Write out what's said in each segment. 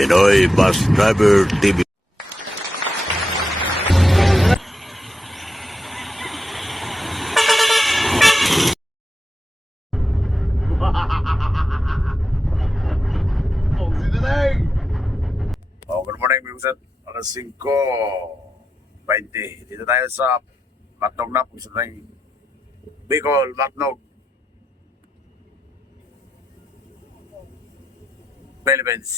Pinoy Bus Driver TV. Oh, good morning, Mimsat. Alas 5:20. Dito tayo sa Matnog na, kung saan Bicol, Matnog, Philippines.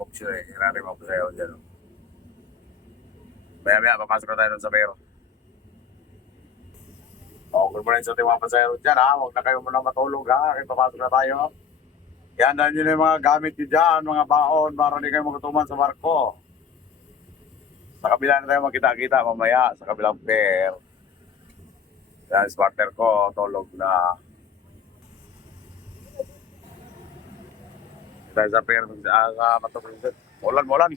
Kung sila, hirari mo po sa'yo dyan. Maya-maya, papasok na tayo dun sa Pero. Oh, good morning sa ating mga pasayro dyan, ha. Huwag na kayo muna matulog, ha. Kaya papasok na tayo. Yan na nyo na yung mga gamit nyo dyan, mga baon, para hindi kayo magtutuman sa barko. Sa kabila na tayo magkita-kita mamaya, sa kabilang pier. Yan, partner ko, tulog na. Tayo sa pier, sa Matnog. Mulan.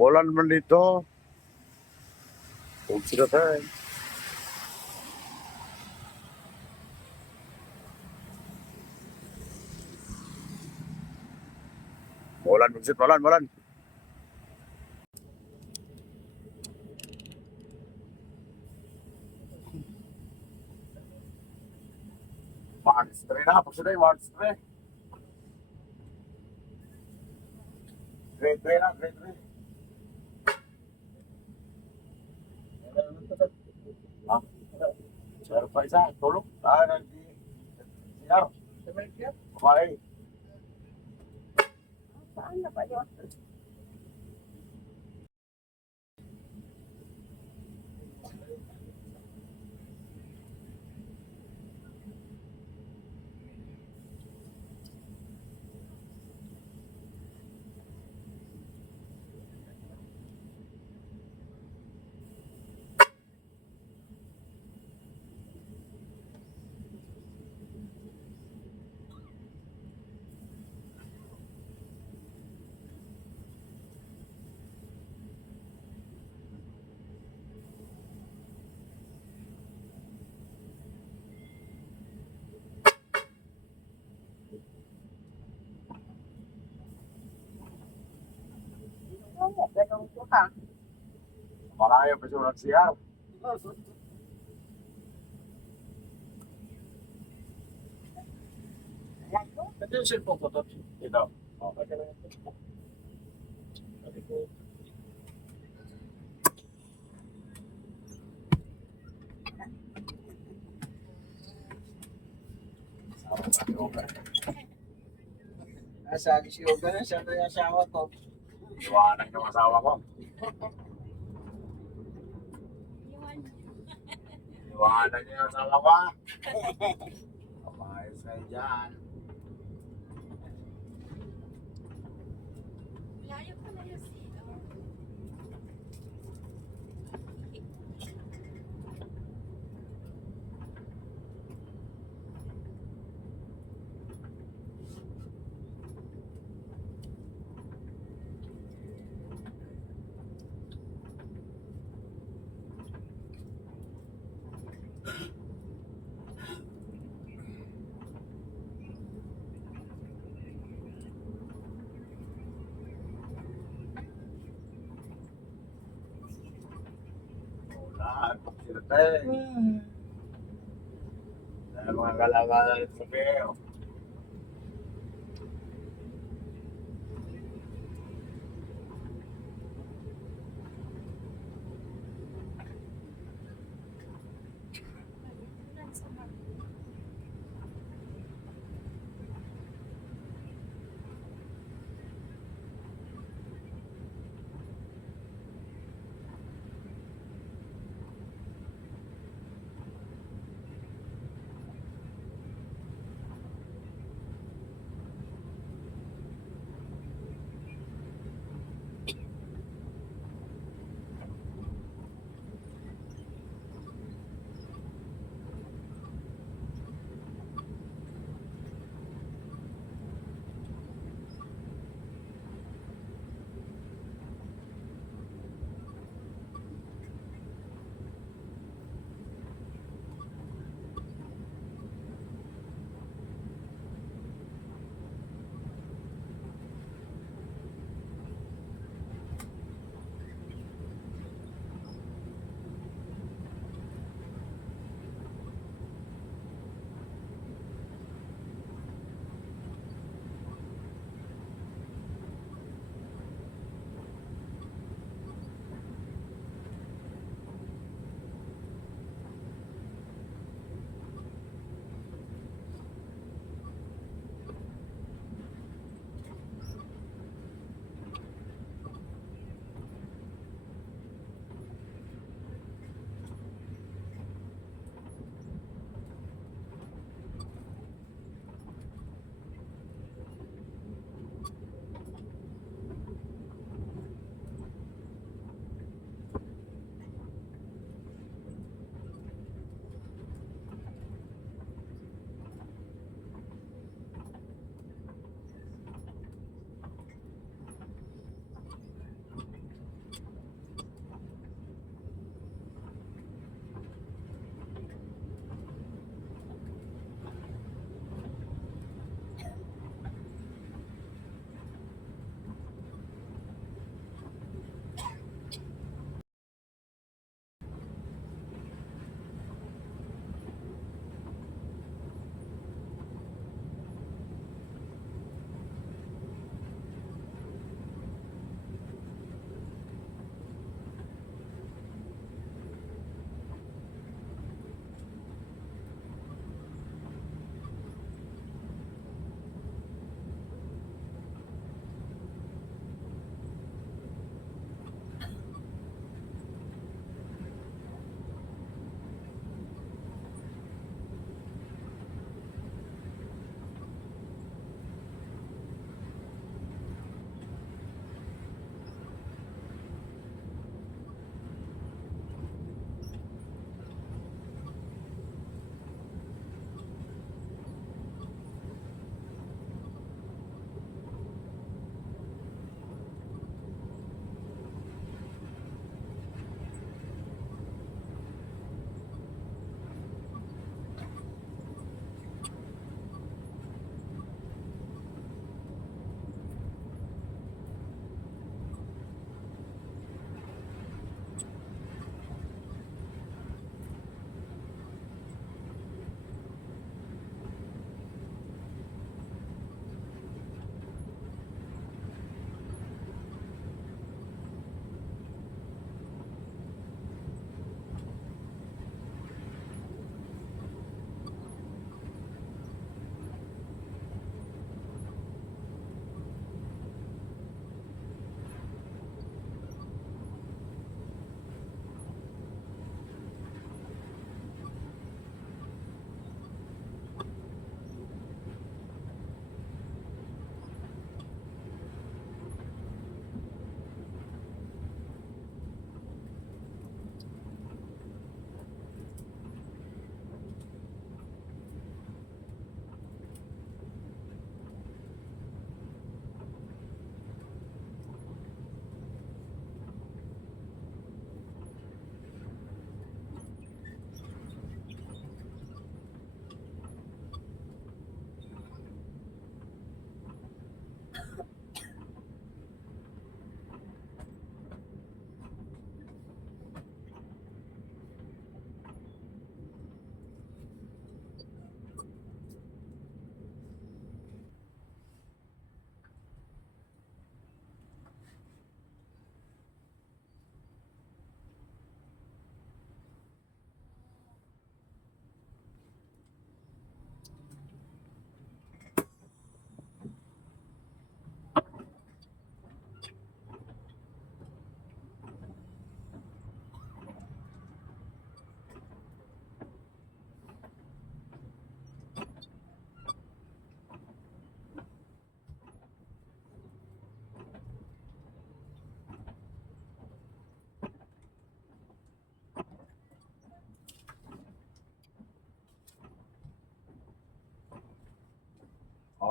Mulan man dito. Kung sila tayo. Mulan. March 3 na, pag sila March 3. Grade 3 na, grade 3. Ah, sir pa isa, tulog. Sinar. Babae. Saan na ba yun? Ganun ko ka. Malayo pa siya siya. Ito yung cellphone ko to. Ito. Okay ka lang. Sabi ko. Sabi si Yoga na, siya na yung asawa ko. Iwanan ng asawa ko. Iwanan niya yung asawa ko. Kamayos kayo dyan. Layo pala yung sila. Lahat. Sila tayo. Dahil mga galagalan sa Pero.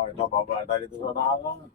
Oh, ito, baba tayo dito sa nakakang.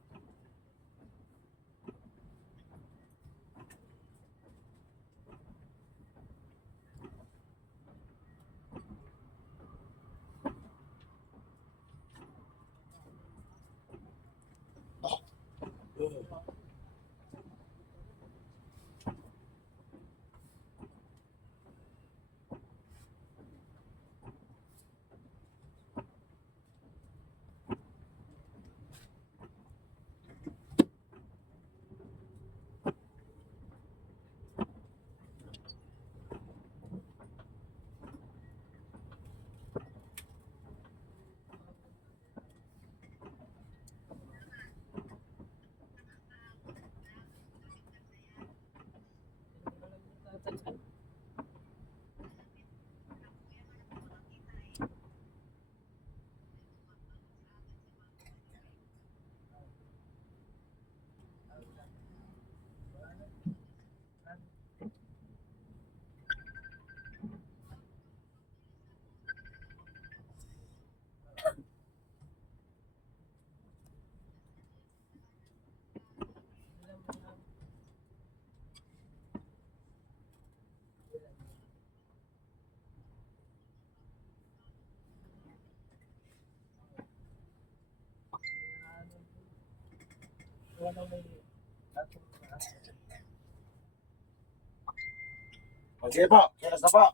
Sige po, kilas na po.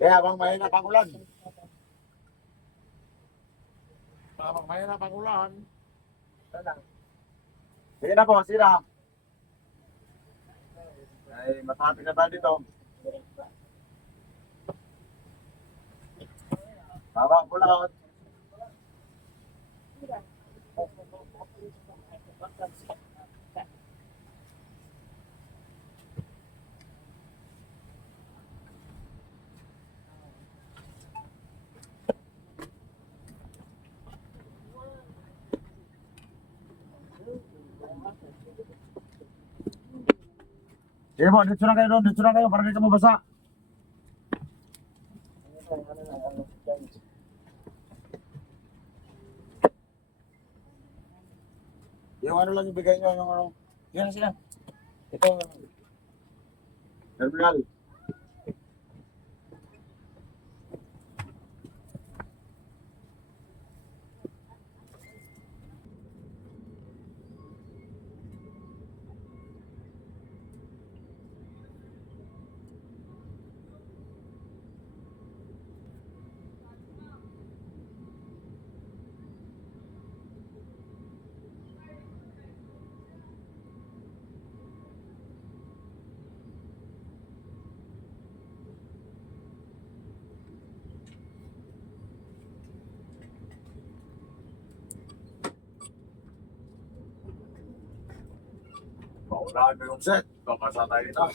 Kaya habang mahina pang ulan. Habang mahina pang ulan. Sige na po, sige na. Ay, matapit na tayo dito. Habang ulan. Sige po, dito na kayo doon, dito na kayo para hindi ka mabasa. Yung ano lang yung bigay nyo, yung ano. Yan sila. Ito. Terminal. Paunahan mo yung set. Papasa tayo dito.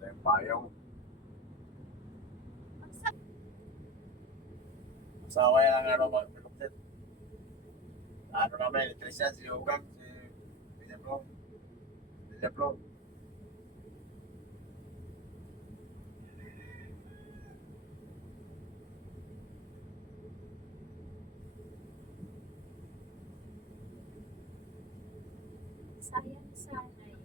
Ano yung payong? Asawa yan ang ano mag-piluksit. Ano namin, electrician, si Hugang, si Villaplong. Villaplong. Sayang sana yun.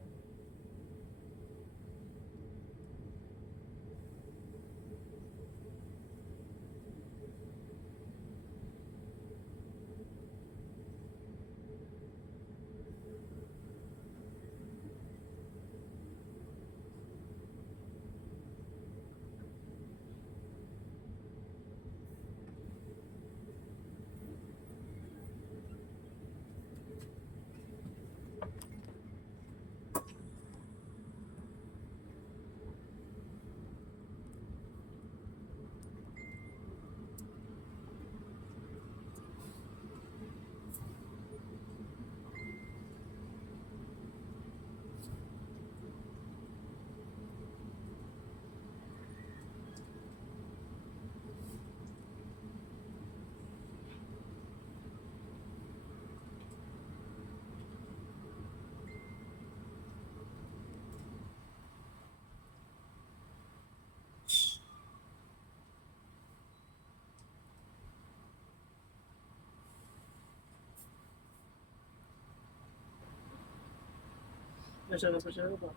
Nasa na pa siya ba?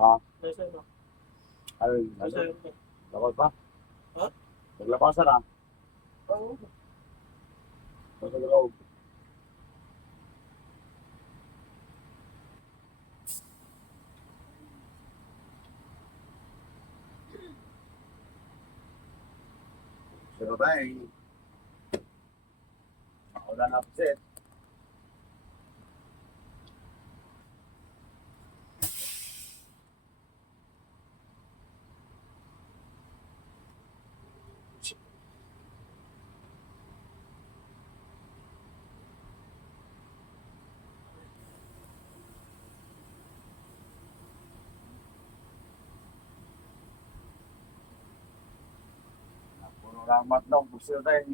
Ha? Nasa na? Ay, Nasa ano? na ba? Labas ba? Ha? Naglabasan na. Oo. Nasa loob. Pero tayo, wala na upset. Puno na ang matlong. Gusto tayo.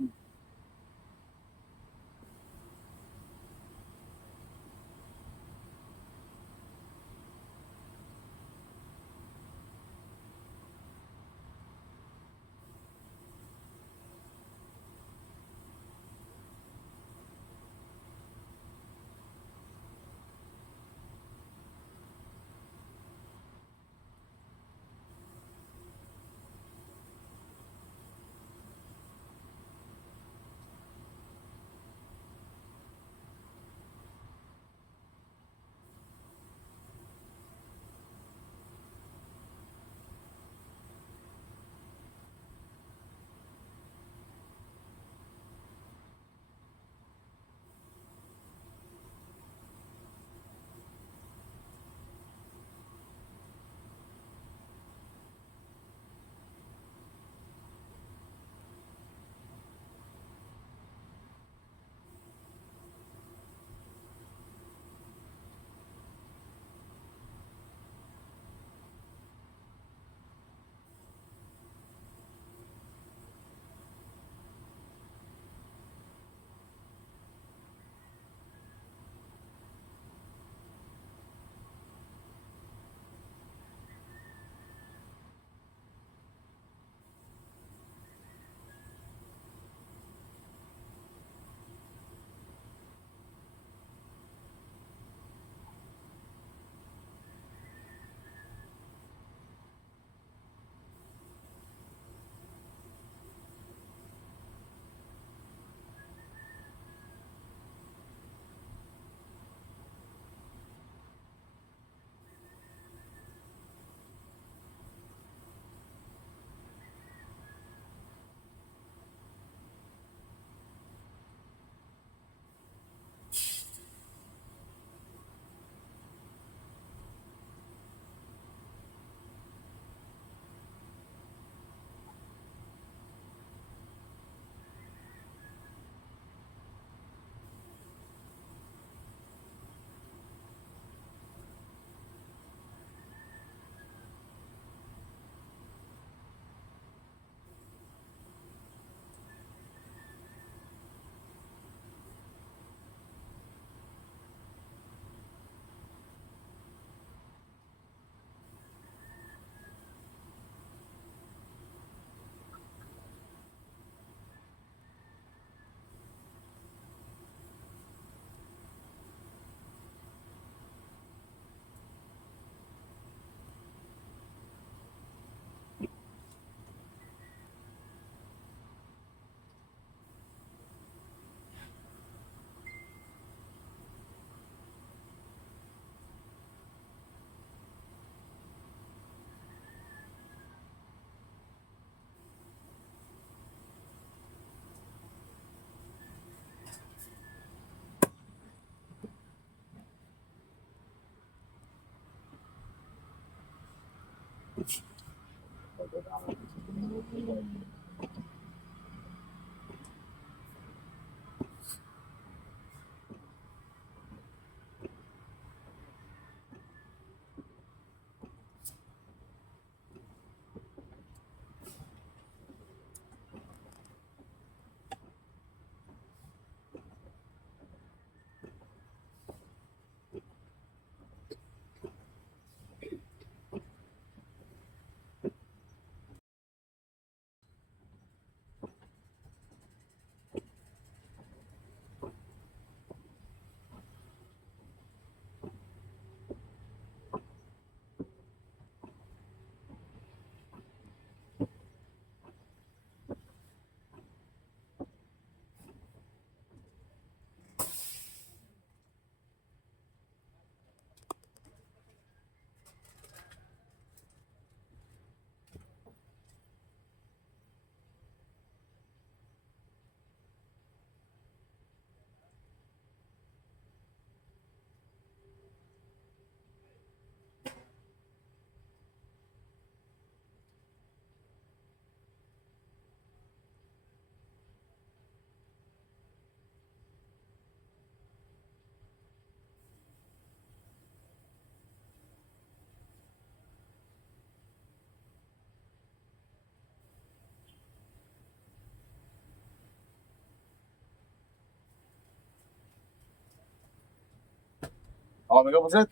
Oh, Mega Pugsit.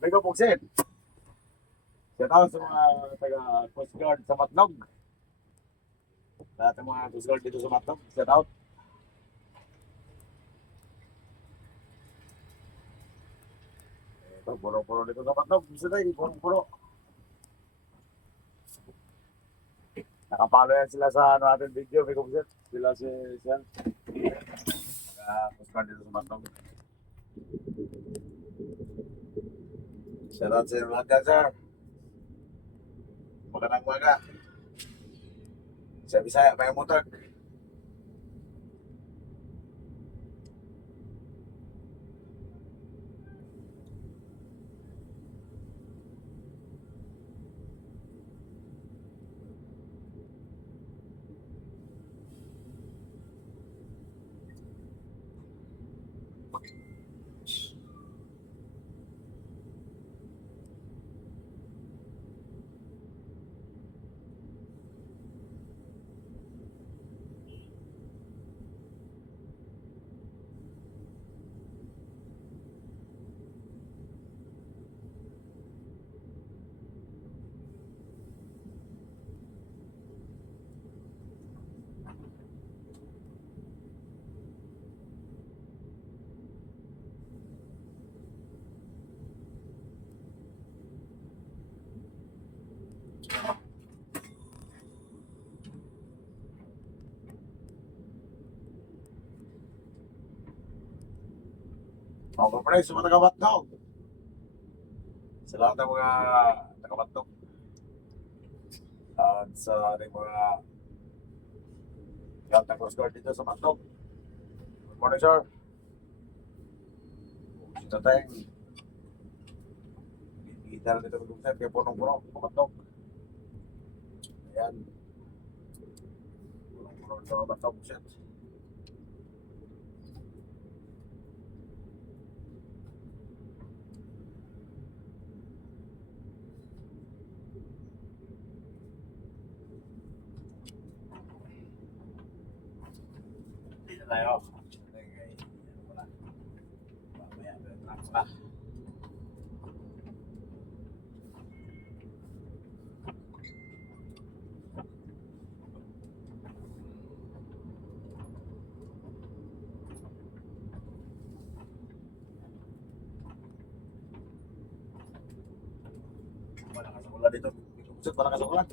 Mega Pugsit. Shout out sa mga taga Coast Guard sa Matnog. Lahat ng mga Coast Guard dito sa Matnog. Shout out. Ito, puro-puro dito sa Matnog. Sila, puro-puro. Nakapalo yan sila sa ano natin video, Mega Pugsit. Sila si Sian. Coast Guard dito sa Matnog. Shout out sa inyo lahat dyan, sir. Magandang umaga. Sa Bisaya, may mutag. Pre, sa mga taga-Matnog. Sa lahat ng mga taga-Matnog. At sa ating mga lahat ng Coast Guard dito sa Matnog. Good morning, sir. Ito tayong kita na dito mag-umset kaya punong-puno sa Matnog. Ayan. Punong-puno sa Matnog, umset. Tayo. Mamaya, tracks pa. Wala ka sa ulan dito. Kusot, wala ka sa ulan.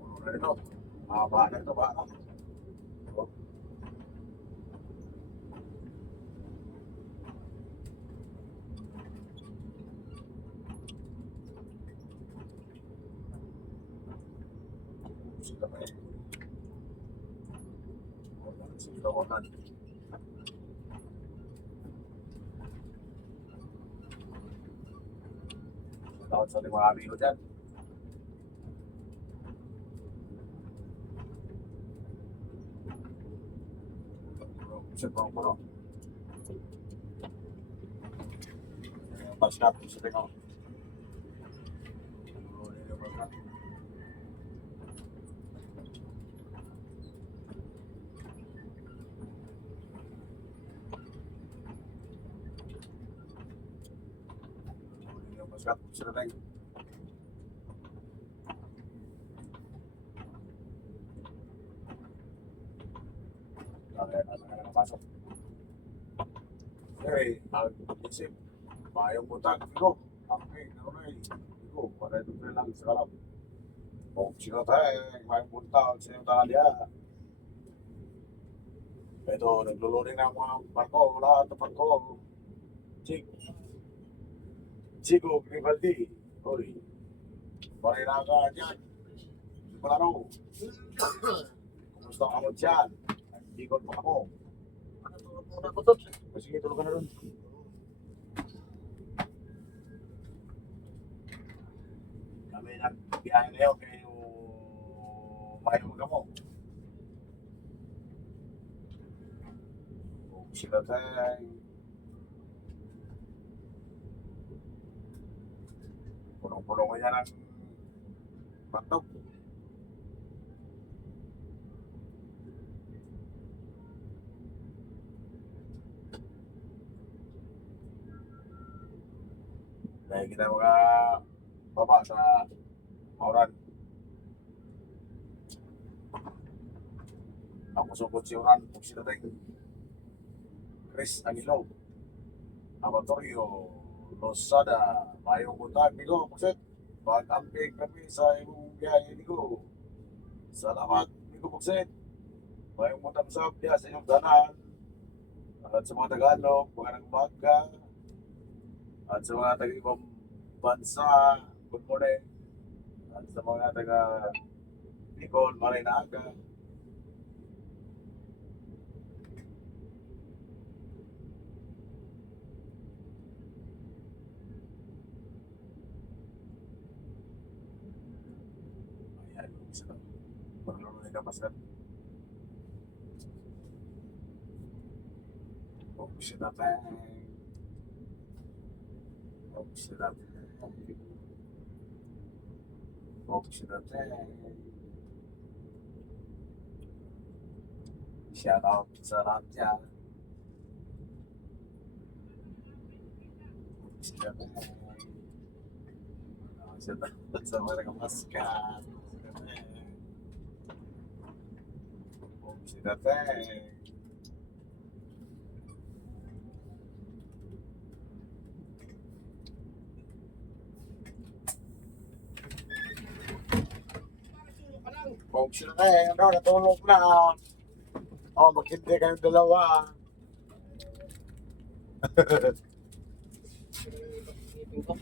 Wala dito. Mahaba na ito ba? Sila pa eh. Sila ko na. Tawad sa mga amigo dyan. Sa puro-puro. Paskat sa tingin. Paskat sa tingin. Pasok. Eh, isip. Bayang butak. Iko. Okay, ano na eh. Iko, para ito na lang sa kalap. O, sino tayo eh. Bayang butak. Sino tayo niya. Ito, naglulunin ang mga barko. Lahat ng barko. Chico, Grimaldi. Uy. Parira ka dyan. Plano. Kumusta ka mo dyan? Ikot pa ako. Muna ko to. Sige, tulog ka na rin. Kami nagbiyahe na yun kayo mayroon ka mo. Sila tayo. Punong-punong ko yan ang batok. Kaya kita mga baba sa Mauran. Ako sukod si Uran, kung sila tayo. Chris Aguilo, Amatorio, Losada, mayong buntag ni ko, Puset. Pag-amping kami sa imong biyahe ni ko. Salamat ni ko, Puset. Mayong buntag sa biyahe sa inyong danan. At sa mga Tagalog, mga nagmaga, at sa mga taga-ibang bansa, good morning. At sa mga taga Bicol, Marinaga. Ayan, isa na. Maglaro na ka, Pastor. Focus na tayo. Focus na tayo. Focus na tayo. Shout out sa lahat yan. Focus na tayo. Shout out sa mga nakamaskat. Focus na tayo. Focus na tayo. Ano, natulog na. Oh, magkindi kayong dalawa. Ngipin ko.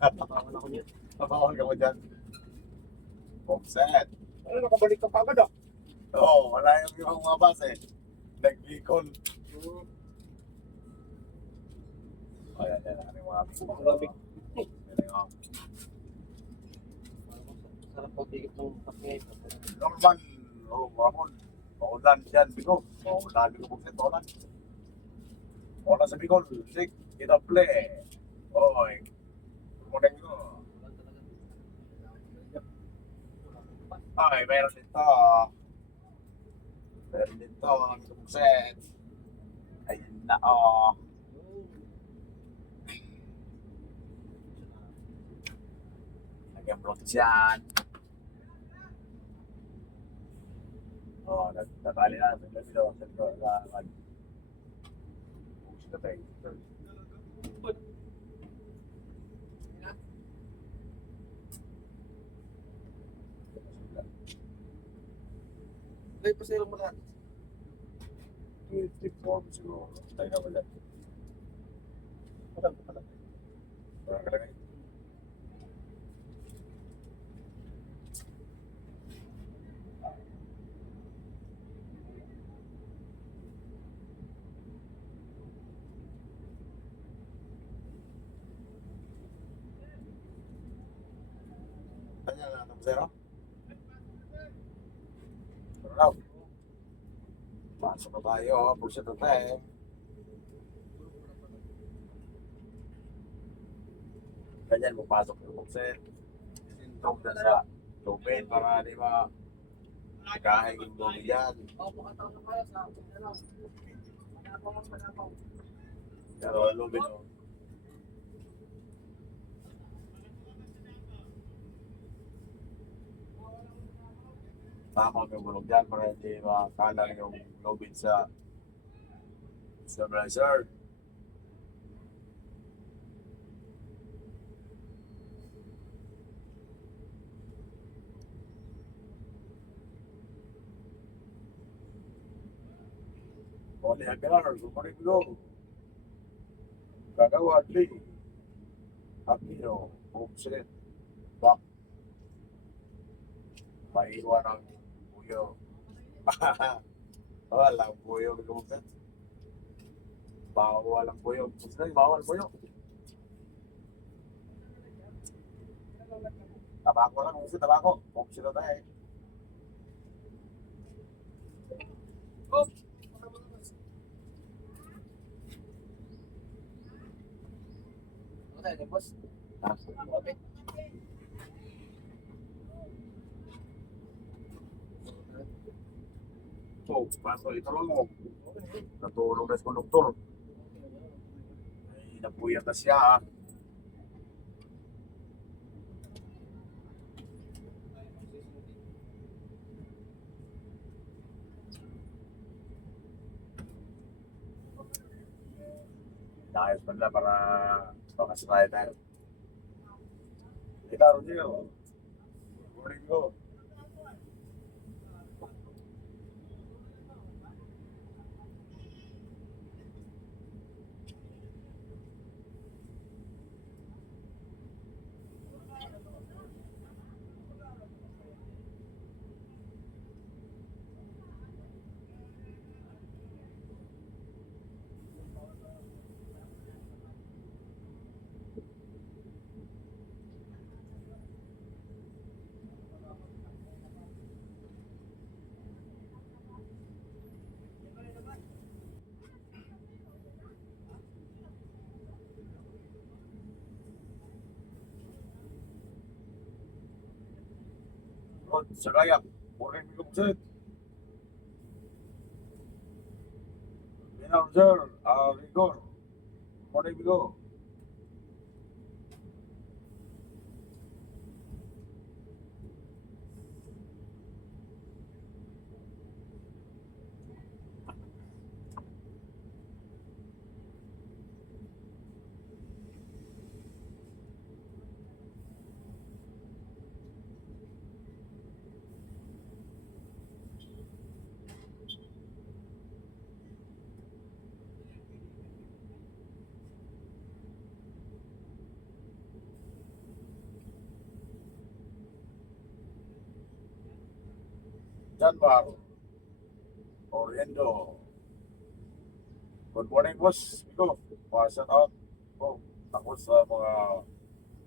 Nabawan ako niyan. Mabawal ka mo dyan. Offset. Ano, nakabalik ka pa agad ah. Oo, wala yung ibang mga base. Nag-beacon. Ayan, yan. Ano yung mga Malamig. Sarap pagtigit ng kapngay. Norman, Ramon. Paulan dyan, Bicol. Paulan, Bicol. Paulan. Paulan sa Bicol. Sig, kita play. Oy. Kumudeng ko. Ay, meron dito. Meron dito. Ang set. Ayun na, oh. Lagyan block dyan. Oh, natali na. Naglabilaw. Push na tayo. Lay pa sa ilang mga. 24 siguro. Tayo na wala. Wala. Walang kalagay. Kanya na, tapos zero? Raw. Pasok na tayo, pulsa na tayo. Ganyan, pupasok yung pulset. Sintong na sa tubig para di ba kahit yung tubig yan. Pero lubid o. Tama yung bulog dyan para hindi makalang yung lubid sa stabilizer. Oli agar, kumarin ko. Kagawad li. Apino, buksit. Bak. Maiwan ang buyo. Walang buyo. Buksit. Bawal ang buyo. Buksit, bawal buyo. Tabako lang, buksit, tabako. Buksit na tayo. Ano tayo, boss? Okay. So, paso ito lang mo. Natulog na sa konduktor. Ay, napuyat na siya. Inayos pa nila para makasakay tayo. Ikaw, Rodrigo. Morning ko. Rod, sa kayak. Morning ko po, sir. Minam, sir. Rigor. Morning ko. Janmar. Oriendo. Good morning, boss. Iko. Pasok out po. Tapos sa mga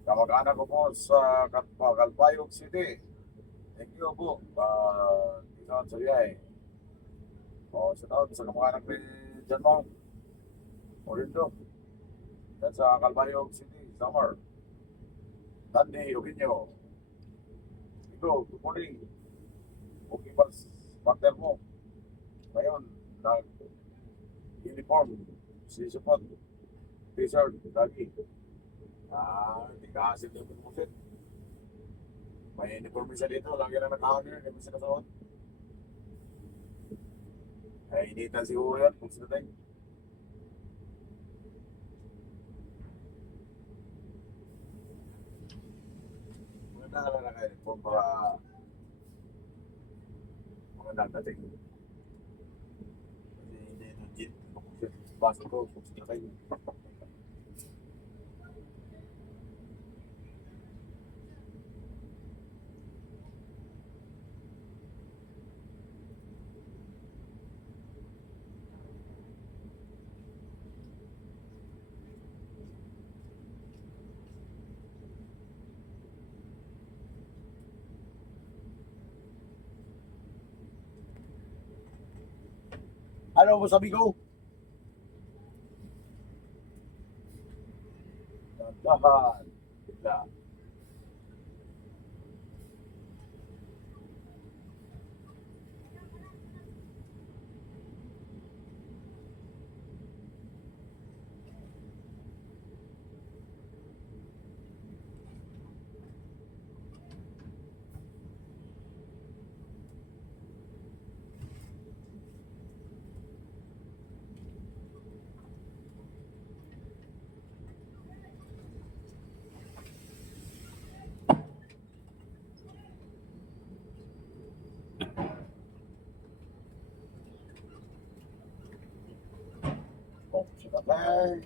kamag-anak ko po sa Calbayog City. Thank you po. Dito sa biyahe. Sa taon, sa kamag-anak ni Janmar. Oriendo. Yan sa Calbayog City, Summer. Tandy, Eugenio. Iko, good morning. Okay ba partner mo? Ngayon, nag-uniform, sisipot, t-shirt, lagi. Hindi ka asin yung pinusit. May uniform isa dito, lagi na nakahon yun, hindi sila sa ay initan siguro yan, kung sila tayo. Maganda na kayo, uniform para magandang dating. Kasi hindi ito jeep, baso ko, kung sila tayo. Ano mo sabi ko? Dahan. Bigla. Oh, sila tayo.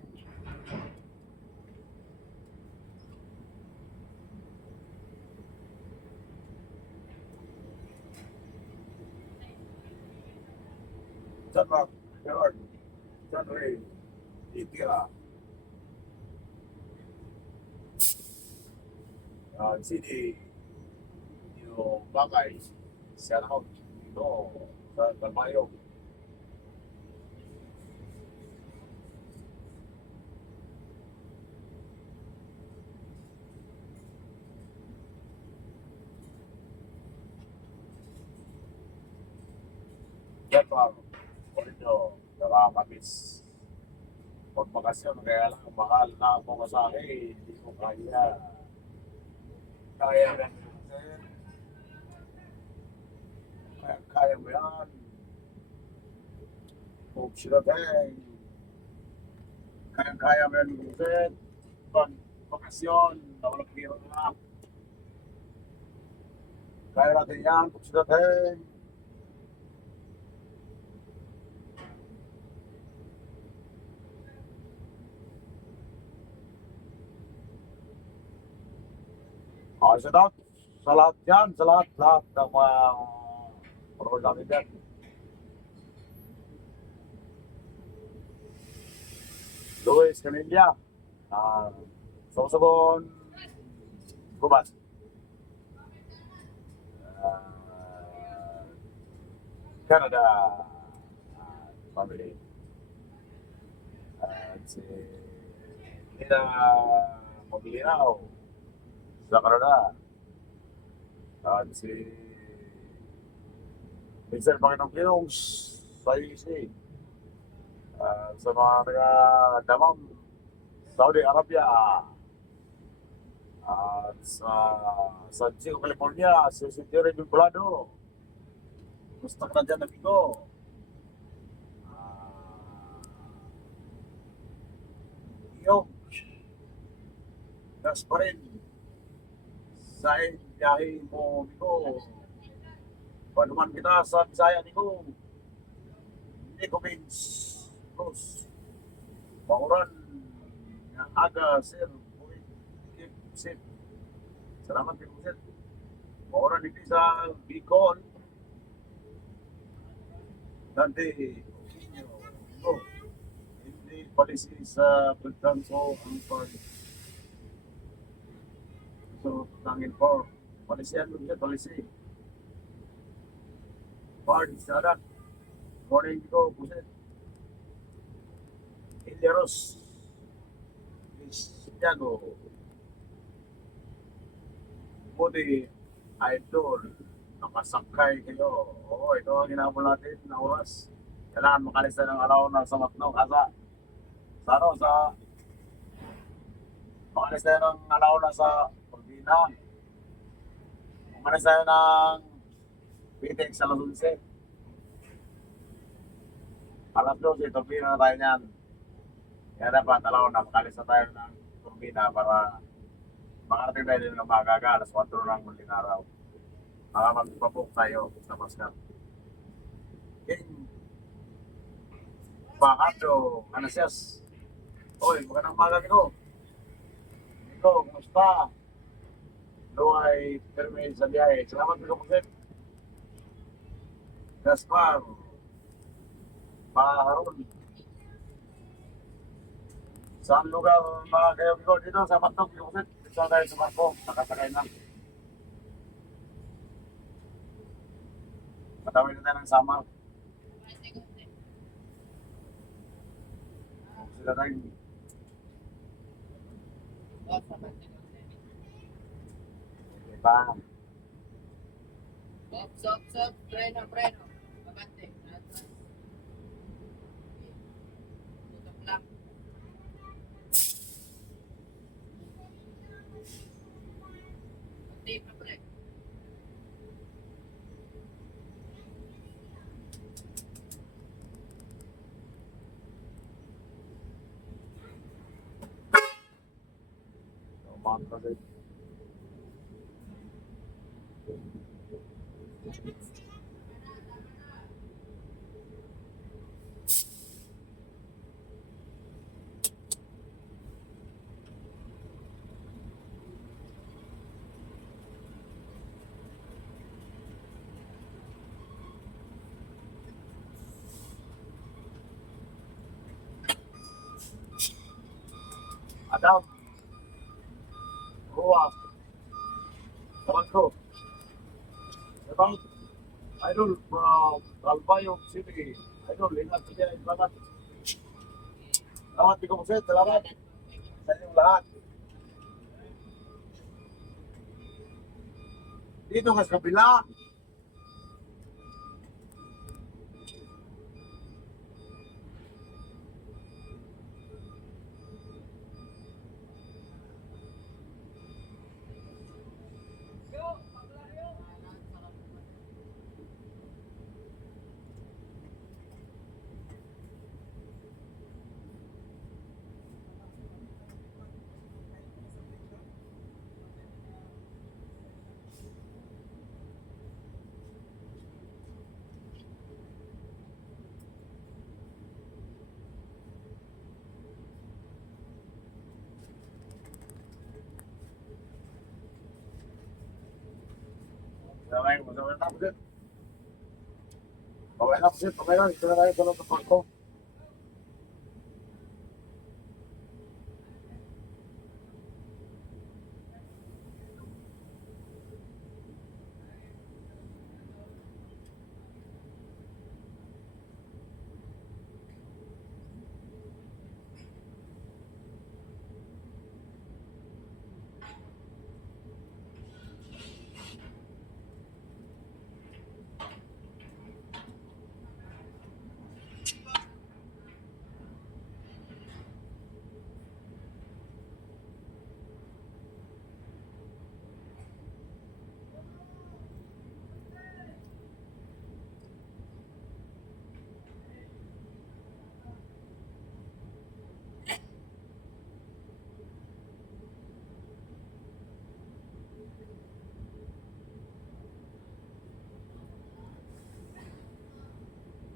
Diyan ba? Gerard. Diyan rin. Itira. Sini. Yung bagay. Shout out. Ito. Sa Calbayog. Yan pa. Orino. Nakakamiss. Pagpakasyon. Kaya lang mahal na ang pamasahe. Hindi ko kaya. Kaya lang. Kaya mo yan. Kung sila tayo. Kaya mo yan, Buset. Pag bakasyon, na walang hirap. Kaya natin yan, pagsidating. Okay, sa lahat yan, sa lahat ng mga program natin dyan. Luis Canilla, Sorsogon, Gubat, Canada, family, at si Lina Mobilinaw sa Canada, at si Vincent Panginoong sa UC, sa mga taga-damam, Saudi Arabia, at sa San Diego, California, si Jerry Vinculado. Gusto ka na dyan, amigo. Iyong, gas pa rin. Sa biyahe mo, amigo. Panuman kita sa Bisaya, amigo. Hindi ko means Cruz. Panguran ng aga, sir. Keep safe. Salamat, Keep safe. Panguran dito sa Bicol. Dante, hindi palisi sa pagtanso ang pag so tangin po palisi yan mo siya palisi pard sada morning ko puset Ilderos Cristiano Mudi Idol nakasakay kayo. Oo, ito ang hinabol natin na oras. Kailangan makalis na ng alaw na sa Matno. Kasa, sa ano, sa makalis tayo ng alaw na sa Pagdina. Makalis tayo ng Bitek sa Las 11. Alas 12, turbina na tayo niyan. Kaya dapat alaw na makalis na tayo ng turbina para makarating tayo din ng magaga. Alas 4 ng muling araw. Para magpapok tayo sa Pascal. King Bakato, Anasias. Oy, magandang umaga ko. Ito, kumusta? Luay, Perme sa biyahe. Salamat ko po, Sir. Gaspar, Paharon. Saan lugar mga kayo ko? Dito sa Matnog, ko, Sir. Dito tayo sa Marco, nakasakay na. Patawin na tayo ng Samar. Sila tayo. Diba? Stop, freno. Abante. Tutok lang. Tape na pre. Umahan kasi. Adam. Ruwa. Taranto. Diba? Idol from Calbayog City. Idol, ingat sa dyan. Salamat. Salamat, Biko Muset. Salamat sa inyong lahat. Dito ka sa kabila. tayo. Masama na po din. Okay na po din. Okay na. Ito na tayo sa loob ng barko.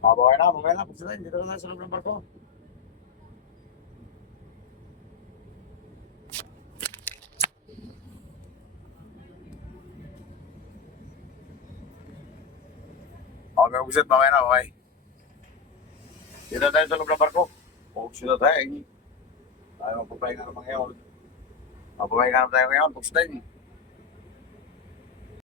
Okay na. Okay na. Pagsasayin. Dito na tayo sa loob ng barko. Okay, ubusit. Okay na. Okay. Dito na tayo sa loob ng barko. Ubusit na tayo. Tayo magpapahinga naman ngayon. Magpapahinga naman tayo ngayon. Pagsasayin.